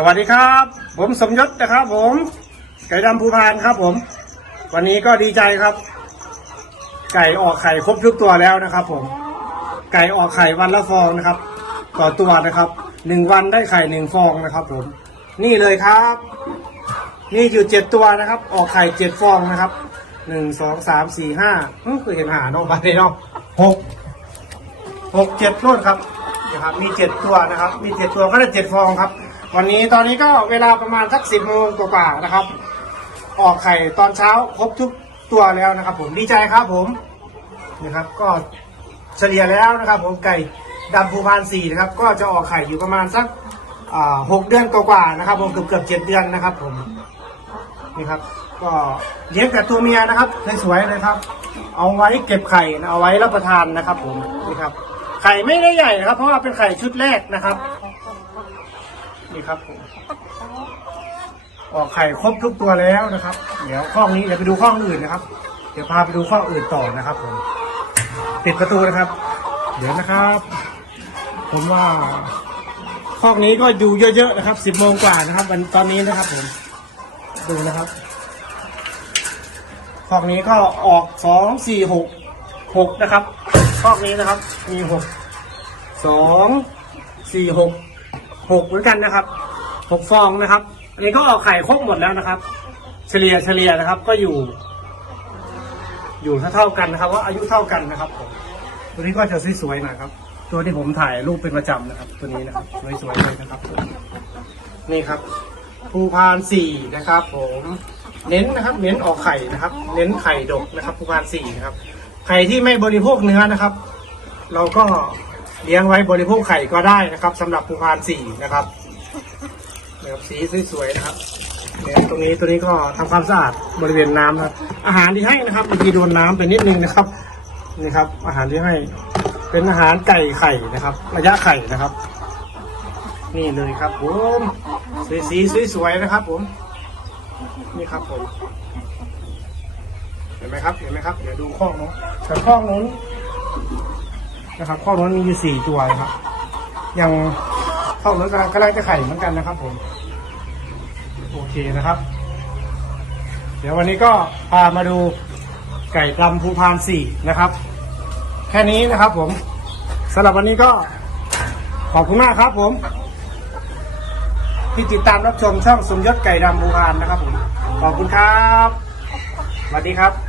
สวัสดีครับ ผมสมยศนะครับ ผมไก่ดำภูพานครับ ผม วันนี้ก็ดีใจครับ ไก่ออกไข่ครบทุกตัวแล้วนะครับ ผม ไก่ออกไข่วันละฟองนะครับ ต่อตัวนะครับหนึ่งวันได้ไข่หนึ่งฟองนะครับ ผม นี่เลยครับ นี่อยู่เจ็ดตัวนะครับ ออกไข่เจ็ดฟองนะครับหนึ่งสองสามสี่ห้าคือเห็นหาเนาะบาดเนาะหกหกเจ็ดรุ่นครับนะครับ มีเจ็ดตัวนะครับ มีเจ็ดตัวก็ได้เจ็ดฟองครับ วันนี้ตอนนี้ก็เวลาประมาณสักสิบโมงกว่าๆนะครับ ออกไข่ตอนเช้าครบทุกตัวแล้วนะครับ ผมดีใจครับผมนะครับ ก็เฉลี่ยแล้วนะครับ ผมไก่ดำภูพานสี่นะครับ ก็จะออกไข่อยู่ประมาณสักหกเดือนกว่าๆนะครับ ผมเกือบเกือบเจ็ดเดือนนะครับ ผมนี่ครับ ก็เลี้ยงแต่ตัวเมียนะครับสวยๆเลยครับ เอาไว้เก็บไข่เอาไว้รับประทานนะครับ ผมนี่ครับ ไข่ไม่ได้ใหญ่นะครับ เพราะว่าเป็นไข่ชุดแรกนะครับ นี่ครับผมออกไข่ครบทุกตัวแล้วนะครับ เดี๋ยวข้องนี้เดี๋ยวไปดูข้องอื่นนะครับ เดี๋ยวพาไปดูข้องอื่นต่อนะครับผมปิดประตูนะครับ เดี๋ยวนะครับ ผมว่าข้องนี้ก็อยู่เยอะๆนะครับสิบโมงกว่านะครับวันตอนนี้นะครับผมดูนะครับคอกนี้ก็ออกสองสี่หกหกนะครับคอกนี้นะครับ มีหกสองสี่หก หกเหมือนกันนะครับหกฟองนะครับ อันนี้ก็ออกไข่ครบหมดแล้วนะครับ เฉลี่ยเฉลี่ยนะครับ ก็อยู่ อยู่เท่าๆกันนะครับว่าอายุเท่ากันนะครับผมตัวนี้ก็จะสวยๆหน่อยครับ ตัวที่ผมถ่ายรูปเป็นประจำนะครับ ตัวนี้นะครับสวยๆเลยนะครับ นี่ครับภูพานสี่นะครับ ผมเน้นนะครับ เน้นออกไข่นะครับ เน้นไข่ดกนะครับภูพานสี่นะครับไข่ที่ไม่บริโภคเนื้อนะครับ เราก็ เลี้ยงไว้บริโภคไข่ก็ได้นะครับสำหรับภูพานสี่นะครับนะครับสีสวยๆนะครับเนี่ยตรงนี้ตัวนี้ก็ทำความสะอาดบริเวณน้ำนะครับ อาหารที่ให้นะครับบางทีโดนน้ำไปนิดนึงนะครับนี่ครับ อาหารที่ให้เป็นอาหารไก่ไข่นะครับ ระยะไข่นะครับ นี่เลยครับผมสีสีสวยๆนะครับ ผม นี่ครับผมเห็นไหมครับ เห็นไหมครับ เดี๋ยวดูข้องนู้นแต่ข้องนู้น นะครับข้องนู้นมีอยู่สี่ตัวนะครับยังข้องนู้นกำลังกำลังจะไข่เหมือนกันนะครับผม โอเคนะครับ เดี๋ยววันนี้ก็พามาดูไก่ดำภูพานสี่นะครับ แค่นี้นะครับผมสำหรับวันนี้ก็ขอบคุณมากครับผม ที่ติดตามรับชมช่องสมยศไก่ดำบูรานนะครับผมขอบคุณครับสวัสดีครับ